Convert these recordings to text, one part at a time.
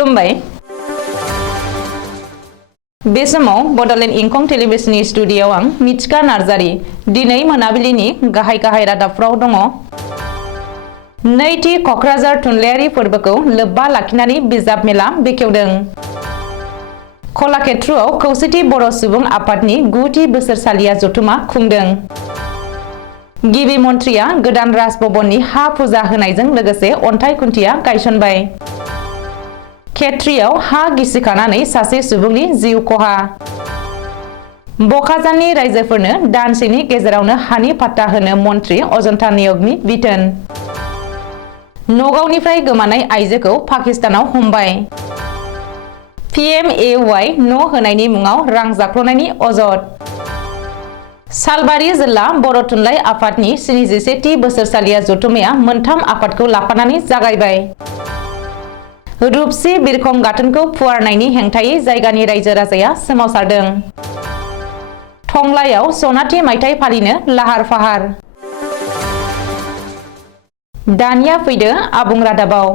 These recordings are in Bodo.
खुलुमबाय बे समाव बडलेण्ड इंखं टेलिभिजननि स्टुडिय'आव आं मिथिका नार्जारी दिनै मोनाबिलिनि गाहाय रादाबफ्राव दङ। नैथि क'क्राझार थुनलाइयारि फोरबोखौ लोब्बा लाखिनानै बिजाब मेला बेखेवदों। कलाक्षेत्रआव खौसेथि बर' सुबुं आफादनि 9थि बोसोरसालिया जथुमा खुंदों। गिबि मन्थ्रिया गोदान राजभवननि हा फुजा होनायजों लोगोसे अन्थाइ खुन्थिया गायसनबाय। खेत्रियाव हा गिसिखानानै सासे सुबुंनि जिउ खहा। बखाजाननि रायजोफोरनो दानसेनि गेजेरावनो हानि पाट्टा होनो मन्थ्रि अजन्ता नियगनि बिथोन। नगावनिफ्राय गोमानाय आइजोखौ पाकिस्तानाव हमबाय। PMAY न' होनायनि मुङाव रां जाख्ल'नायनि अजद। सालबारि जिल्ला बर' थुनलाइ आफादनि 71थि बोसोरसालिया जथुमाया मोनथाम आफादखौ लाफानानै जागायबाय। रुपसि बिरखं गाथोनखौ फुवारनायनि हेंथायै जायगानि रायजो राजाया सोमावसारदों। टंलायाव सनाथि मायथाइ फालिनो लाहार फाहार। दानिया फैदो आबुं रादाबाव।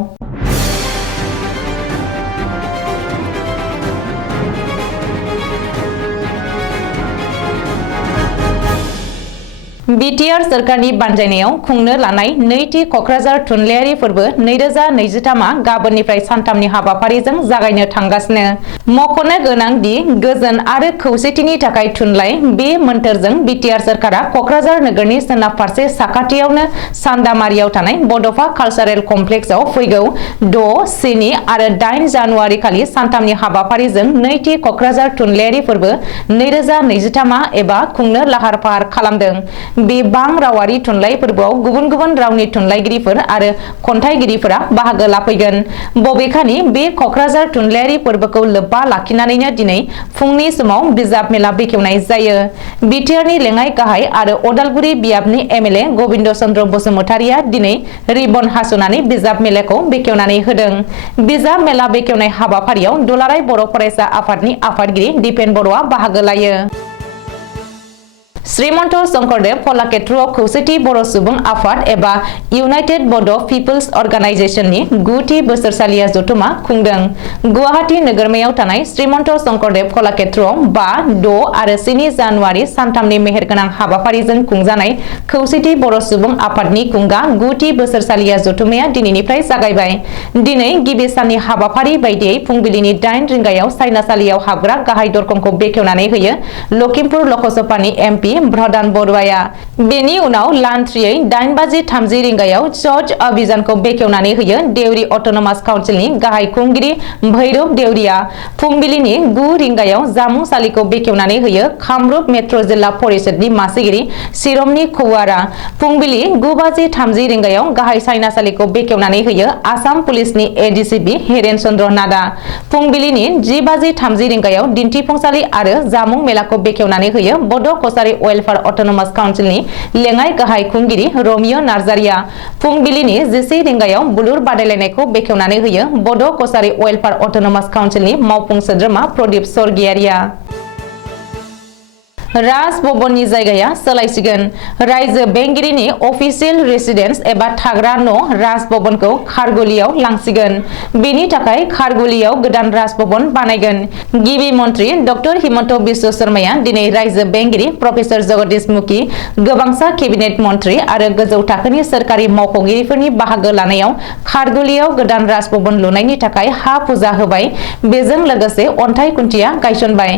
बिटिआर सोरखारनि बानजायनायाव खुंनो लानाय नैथि क'क्राझार थुनलाइयारि फोरबो 2023 गाबोननिफ्राय सानथामनि हाबाफारिजों जागायनो थांगासिनो। मख'नो गोनां दि गोजोन आरो खौसेथिनि थाखाय थुनलाइ बे मोन्थोरजों बिटिआर सोरखारा क'क्राझार नोगोरनि सोनाब फारसे साखाथियावनो सान्दामारियाव थानाय बड'फा कालचारेल कमप्लेक्सआव फैगौ 6, 7 आरो 8 जानुवारि खालि सानथामनि हाबाफारिजों नैथि क'क्राझार थुनलाइयारि फोरबो 2023 एबा खुंनो लाहार फाहार खालामदों। बे बां रावारि थुनलाइ फोरबोआव गुबुन गुबुन रावनि थुनलाइगिरिफोर आरो खन्थाइगिरिफोरा बाहागो लाफैगोन। बबेखानि बे क'क्राझार थुनलाइयारि फोरबोखौ लोब्बा लाखिनानैनो दिनै फुंनि समाव बिजाब मेला बेखेवनाय जायो। बिटिआरनि लेङाइ गाहाय आरो अदालगुरि बियाबनि MLA गबिन्द चन्द्र बसुमतारिया दिनै रिबन हास'नानै बिजाब मेलाखौ बेखेवनानै होदों। बिजाब मेला बेखेवनाय हाबाफारियाव दुलाराय बर' फरायसा आफादनि आफादगिरि दिपेन बर'आ बाहागो लायो। श्रीमन्त शंकरदेव कलाक्षेत्रआव खौसेथि बर' सुबुं आफाद एबा इउनाइटेड बड' पिपल्स अर्गानाइजेशननि 9थि बोसोरसालिया जथुमा खुंदों। गुवाहाटी नोगोरमायाव थानाय श्रीमन्त शंकरदेव कलाक्षेत्रआव 5, 6 आरो 7 जानुवारि सानथामनि मेहेरगोनां हाबाफारिजों खुंजानाय खौसेथि बर' सुबुं आफादनि खुंगा 9थि बोसोरसालिया जथुमाया दिनैनिफ्राय जागायबाय। दिनै गिबि साननि हाबाफारि बायदियै फुंबिलिनि 8 रिंगायाव सायनासालियाव हाबग्रा गाहाय दरखंखौ बेखेवनानै होयो लखिमपुर लकसभानि MP ब्रदान बरुवाया। बेनि उनाव लान्थ्रियै 8:30 रिंगायाव चर्च अभियानखौ बेखेवनानै होयो देउरि अट'नमास काउन्सिलनि गाहाय खुंगिरि भैरब देउरिया। फुंबिलिनि 9 रिंगायाव जामुंसालिखौ बेखेवनानै होयो कामरुप मेट्र' जिल्ला परिषदनि मासिगिरि सिरमनि खौवारा। फुंबिलि 9:30 रिंगायाव गाहाय सायनासालिखौ बेखेवनानै होयो आसाम पुलिसनि ADCP हेरेन चन्द्र नाडा। फुंबिलिनि 10:30 रिंगायाव दिन्थिफुंसालि आरो जामुं मेलाखौ बेखेवनानै होयो बड' कसारि वेलफेयार अट'नमास काउन्सिलनि लेङाइ गाहाय खुंगिरि रमिय' नार्जारिया। फुंबिलिनि 11 रिंगायाव बुलुर बादायलायनायखौ बेखेवनानै होयो बड' कसारि वेलफेयार अट'नमास काउन्सिलनि मावफुं सोद्रोमा प्रदीप स्वर्गियारिया। राजभवननि जायगाया सोलायसिगोन। रायजो बेंगिरिनि अफिसियेल रेसिडेन्स एबा थाग्रा न' राजभवनखौ खारगुलियाव लांसिगोन। बेनि थाखाय खारगुलियाव गोदान राजभवन बानायगोन। गिबि मन्थ्रि डक्टर हिमन्त बिश्व शर्माया दिनै रायजो बेंगिरि प्रफेसर जगदीश मुखी, गोबांसा केबिनेट मन्थ्रि आरो गोजौ थाखोनि सोरखारि मावख'गिरिफोरनि बाहागो लानायाव खारगुलियाव गोदान राजभवन लुनायनि थाखाय हा फुजा होबाय। बेजों लोगोसे अन्थाइ खुन्थिया गायसनबाय।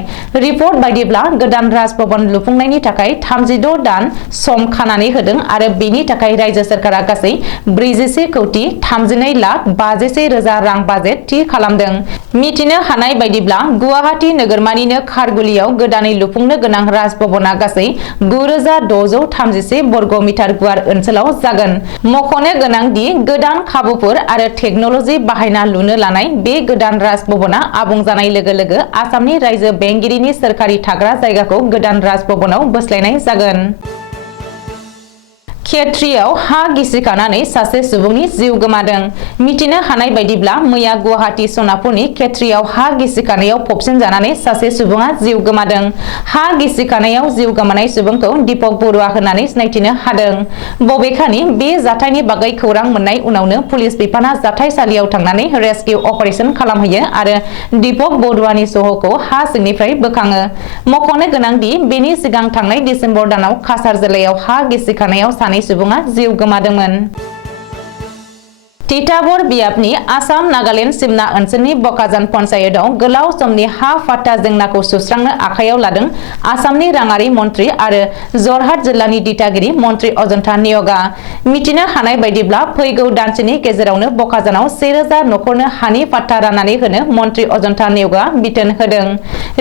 रिपर्ट बायदिब्ला गोदान राजभवन लुफुंनायनि थाखाय 36 दान सम खानानै होदों आरो बेनि थाखाय रायजो सोरखारा गासै 41 कौटि 32 लाख 51,000 रां बाजेट थि खालामदों। मिथिनो हानाय बायदिब्ला गुवाहाटी नोगोरमानिनो खारगुलियाव गोदानै लुफुंनो गोनां राजभवना गासै 9,631 बर्ग मिटार गुवार ओनसोलाव जागोन। मख'नो गोनां दि गोदान खाबुफोर आरो टेक्न'लजि बाहायना लुनो लानाय बे गोदान राजभवना आबुं जानाय लोगो लोगो आसामनि रायजो बेंगिरिनि सोरखारि थाग्रा जायगाखौ गोदान राजभवनाव बोस्लायनाय जागोन। खेत्रियाव हा गिसिखानानै सासे सुबुंनि जिउ गोमादों। मिथिनो हानाय बायदिब्ला मैया गुवाहाटी सनापुरनि खेत्रियाव हा गिसिखानायाव फबसिनजानानै सासे सुबुङा जिउ गोमादों। हा गिसिखानायाव जिउ गोमानाय सुबुंखौ दीपक बरुवा होननानै सिनायथिनो हादों। बबेखानि बे जाथायनि बागै खौरां मोननाय उनावनो पुलिस बिफाना जाथायसालियाव थांनानै रेस्किउ अपारेशन खालामहैयो आरो दीपक बरुवानि सह'खौ हा सिंनिफ्राय बोखाङो। मख'नो गोनांदि बेनि सिगां थांनाय डिसेम्बर दानाव काछार जिल्लायाव हा गिसिखानायाव सानै सुबुङा जिउ गोमादोंमोन। तिताबर बियाबनि आसाम नागालेण्ड सिमना ओनसोलनि बकाजान पन्चायतआव गोलाव समनि हा फाट्टा जेंनाखौ सुस्रांनो आखायाव लादों आसामनि राङारि मन्त्रि आरो जरहाट जिल्लानि दिथागिरि मन्त्रि अजन्ता निय'गआ। मिथिनो हानाय बायदिब्ला फैगौ दानसेनि गेजेरावनो बकाजानाव 1000 नखरनो हानि फाट्टा राननानै होनो मन्त्रि अजन्ता निय'गआ बिथोन होदों।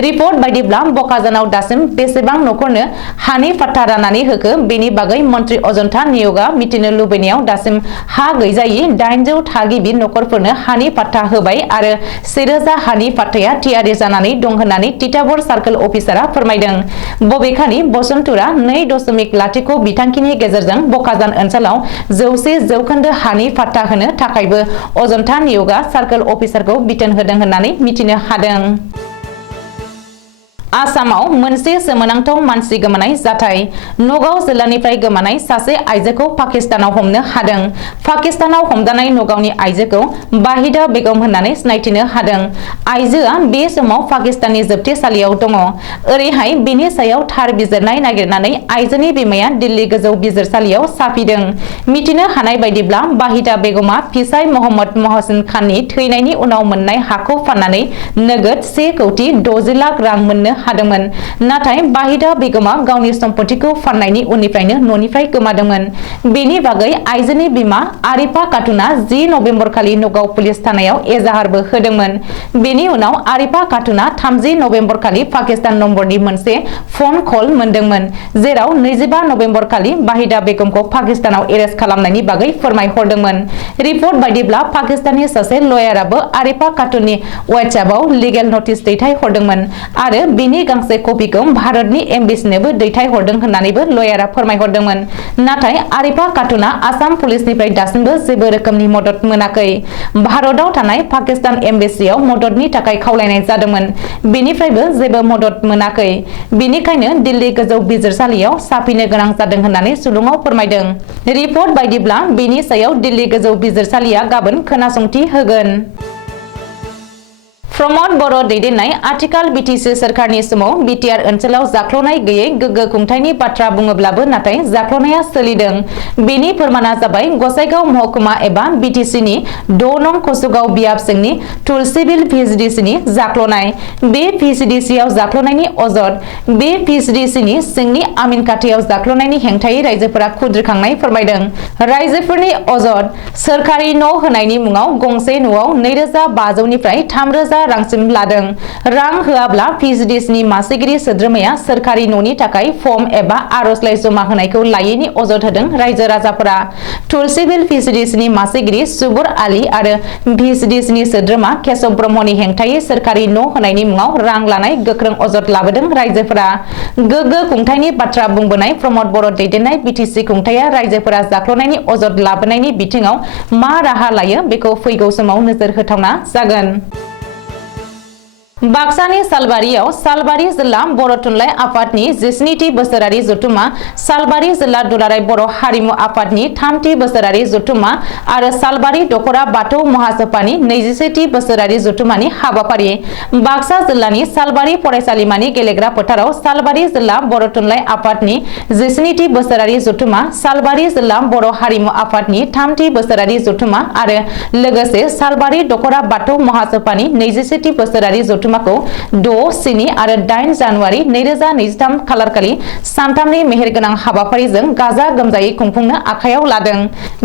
रिपर्ट बायदिब्ला बकाजानाव दासिम बेसेबां नखरनो हानि फाट्टा राननानै होखो बेनि बागै मन्त्रि अजन्ता निय'गआ मिथिनो लुबैनायाव दासिम हा गैजायि 800 थागिबि नखरफोरनो हानि फाट्टा होबाय आरो 1000 हानि फाट्टाया थियारि जानानै दं होननानै तिताबर सार्केल अफिसारा फोरमायदों। बबेखानि बसन्तुरा 2.0 बिथांखिनि गेजेरजों बकाजान ओनसोलाव 100% हानि फाट्टा होनो थाखायबो अजन्ता निय'गआ सार्केल अफिसारखौ बिथोन होदों होननानै मिथिनो हादों। आसामाव मोनसे सोमोनांथाव मानसि गोमानाय जाथाय। नगाव जिल्लानिफ्राय गोमानाय सासे आइजोखौ पाकिस्तानाव हमनो हादों। पाकिस्तानाव हमजानाय नगावनि आइजोखौ बाहिदा बेगम होननानै सिनायथिनो हादों। आइजोआ बे समाव पाकिस्ताननि जोबथेसालियाव दङ। ओरैहाय बेनि सायाव थार बिजिरनाय नागिरनानै आइजोनि बिमाया दिल्ली गोजौ बिजिरसालियाव साफिदों। मिथिनो हानाय बायदिब्ला बाहिदा बेगमा फिसाय महम्मद महसिन खाननि थैनायनि उनाव मोननाय हाखौ फाननानै नोगोद 1,60,60 लाख रां मोननो हादोंमोन। नाथाय बाहिदा बेगमा गावनि सम्पथिखौ फाननायनि उननिफ्रायनो न'निफ्राय गोमादोंमोन। बेनि बागै आइजोनि बिमा आरिफा खातुना 10 नभेम्बर खालि नगाव पुलिस थानायाव एजाहारबो होदोंमोन। बेनि उनाव आरिफा खातुना 30 नभेम्बर खालि पाकिस्तान नम्बरनि मोनसे फन कल मोनदोंमोन, जेराव 25 नभेम्बर खालि बाहिदा बेगमखौ पाकिस्तानाव एरेस्ट खालामनायनि बागै फोरमायहरदोंमोन। रिपर्ट बायदिब्ला पाकिस्ताननि सासे लयाराबो आरिफा खातुननि WhatsAppआव लिगेल नटिस दैथायहरदोंमोन आरो बिनि गांसे कपिखौ भारतनि एम्बेसिनोबो दैथायहरदों होननानैबो लयारा फोरमायहरदोंमोन। नाथाय आरिफा खातुना आसाम पुलिसनिफ्राय दासिमबो जेबो रोखोमनि मदद मोनाखै। भारतआव थानाय पाकिस्तान एम्बेसियाव मददनि थाखाय खावलायनाय जादोंमोन, बेनिफ्रायबो जेबो मदद मोनाखै। बेनिखायनो दिल्ली गोजौ बिजिरसालियाव साफिनो गोनां जादों होननानै सुलुङाव फोरमायदों। रिपर्ट बायदिब्ला बेनि सायाव दिल्ली गोजौ बिजिरसालिया गाबोन खोनासंथि होगोन। प्रमद बर' दैदेननाय आथिखाल बिटिसि सोरखारनि समाव बिटिआर ओनसोलाव जाख्ल'नाय गैयै गोग्गो खुंथायनि बाथ्रा बुङोब्लाबो नाथाय जाख्ल'नाया सोलिदों। बेनि फोरमाना जाबाय गसाइगाव महकुमा एबा बिटिसिनि 6 नं कसुगाव बियाब सिंनि तुलसिबिल भिसिडिसिनि जाख्ल'नाय। बे भिसिडिसिआव जाख्ल'नायनि अजद बे भिसिडिसिनि सिंनि आमिनखाथियाव जाख्ल'नायनि हेंथायै रायजोफोरा खुद्रिखांनाय फोरमायदों। रायजोफोरनि अजद सोरखारि न' होनायनि मुङाव गंसे न'आव 2,500 निफ्राय 3,000 रांसिम लादों। रां होआब्ला भिसिडिसिनि मासिगिरि सोद्रोमाया सोरखारि न'नि थाखाय फर्म एबा आर'जलाइ जमा होनायखौ लायैनि अजद होदों रायजो राजाफोरा। तुलसिबिल भिसिडिसिनि मासिगिरि सुबुर आली आरो भिसिडिसिनि सोद्रोमा केशव ब्रह्मनि हेंथायै सोरखारि न' होनायनि मुङाव रां लानाय गोख्रों अजद लाबोदों रायजोफोरा। गोग्गो खुंथायनि बाथ्रा बुंबोनाय प्रमद बर' दैदेननाय बिटिसि खुंथाया रायजोफोरा जाख्ल'नायनि अजद लाबोनायनि बिथिङाव मा राहा लायो बेखौ फैगौ समाव नोजोर होथावना जागोन। बाक्सानि सालबारियाव सालबारि जिल्ला बर' थुनलाइ आफादनि 17थि बोसोरारि जथुम्मा, सालबारि जिल्ला दुलाराय बर' हारिमु आफादनि 3थि बोसोरारि जथुम्मा आरो सालबारि दख'रा बाथौ महासभानि 21थि बोसोरारि जथुम्मानि हाबाफारि। बाक्सा जिल्लानि सालबारि फरायसालिमानि गेलेग्रा फोथाराव सालबारि जिल्ला बर' थुनलाइ आफादनि 17थि बोसोरारि जथुम्मा, सालबारि जिल्ला बर' हारिमु आफादनि 3थि बोसोरारि जथुम्मा आरो लोगोसे सालबारि दख'रा बाथौ महासभानि 21थि बोसोरारि जथुम्माखौ 6, 7 आरो 8 जानुवारि 2023 खालारखालि सानथामनि मेहेरगोनां हाबाफारिजों गाजा गोमजायै खुंफुंनो आखायाव लादों।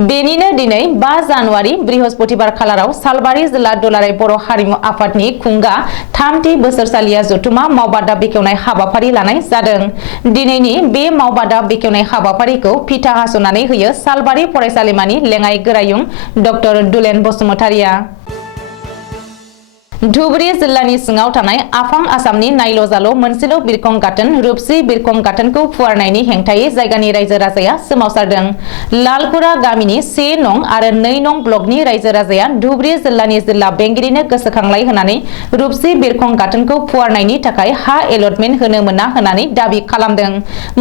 बेनिनो दिनै 5 जानुवारि बृहस्पतिबार खालाराव सालबारि जिल्ला दुलाराय बर' हारिमु आफादनि खुंगा 3थि बोसोरसालिया जथुम्मा मावबादा बेखेवनाय हाबाफारि लानाय जादों। दिनैनि बे मावबादा बेखेवनाय हाबाफारिखौ फिथा हास'नानै होयो सालबारि फरायसालिमानि लेङाइ गोरायुं ड. दुलेन बसुमतारिया। धुबुरी जिल्लानि सिङाव थानाय आफां आसामनि नायल' जाल' मोनसेल' बिरखं गाथोन रुपसि बिरखं गाथोनखौ फुवारनायनि हेंथायै जायगानि रायजो राजाया सोमावसारदों। लालपुरा गामिनि 1 नं आरो 2 नं ब्लकनि रायजो राजाया धुबुरी जिल्लानि जिल्ला बेंगिरिनो गोसोखांलाय होनानै रुपसि बिरखं गाथोनखौ फुवारनायनि थाखाय हा एलटमेन्ट होनो मोना होननानै दाबि खालामदों।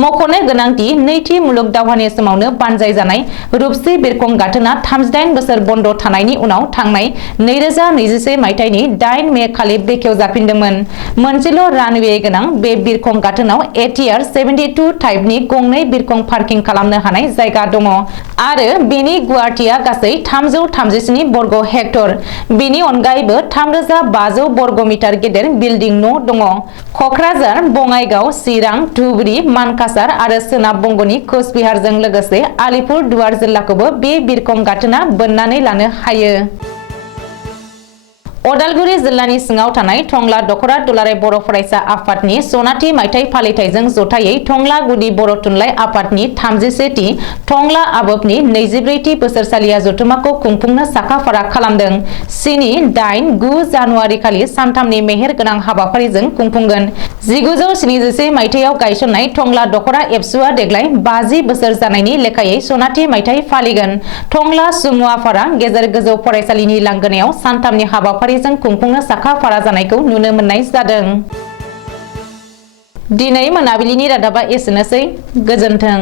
मख'नो गोनांदि नैथि मुलुग दावहानि समावनो बानजाय जानाय रुपसि बिरखं गाथोना 38 बोसोर बन्द थानायनि उनाव थांनाय 2021 मायथाइनि 8 मे खालि बेखेव जाफिनदोंमोन। मोनसेल' रानवे गोनां बे बिरखं गाथोनाव ATR 72 टाइपनि गंनै बिरखं पार्किं खालामनो हानाय जायगा दङ आरो बेनि गुवारथिया गासै 337 बर्ग हेक्टर। बेनि अनगायैबो 3500 बर्ग मिटार गेदेर बिल्डिं न' दङ। क'क्राझार, बङाइगाव, चिरां, धुबुरी, मानकासार आरो सोनाब बंगनि कचबिहारजों लोगोसे आलिपुर दुवार जिल्लाखौबो बे बिरखं गाथोना बोननानै लानो हायो। अदालगुरि जिल्लानि सिङाव थानाय टंला दखरा दुलाराय बर' फरायसा आफादनि सनाथि मायथाइ फालिथायजों जथायै टंला गुदि बर' थुनलाइ आफादनि 31थि टंला आबोबनि 24थि बोसोरसालिया जथुमाखौ खुंफुंनो साखा-फारा खालामदों। 8-9 जानुवारि खालि सानथामनि मेहेर गोनां हाबाफारिजों खुंफुंगोन। 1971 मायथाइयाव गायसननाय टंला दखरा एबसुआ देग्लाय 50 बोसोर जानायनि लेखायै सनाथि मायथाइ फालिगोन। टंला सुमुआफारा गेजेर गोजौ फरायसालिनि लांगोनायाव सानथामनि हाबाफारि जों खुंफुंनो साखा-फारा जानायखौ नुनो मोननाय जादों। दिनै मोनाबिलिनि रादाबा एसेनोसै। गोजोन्थों।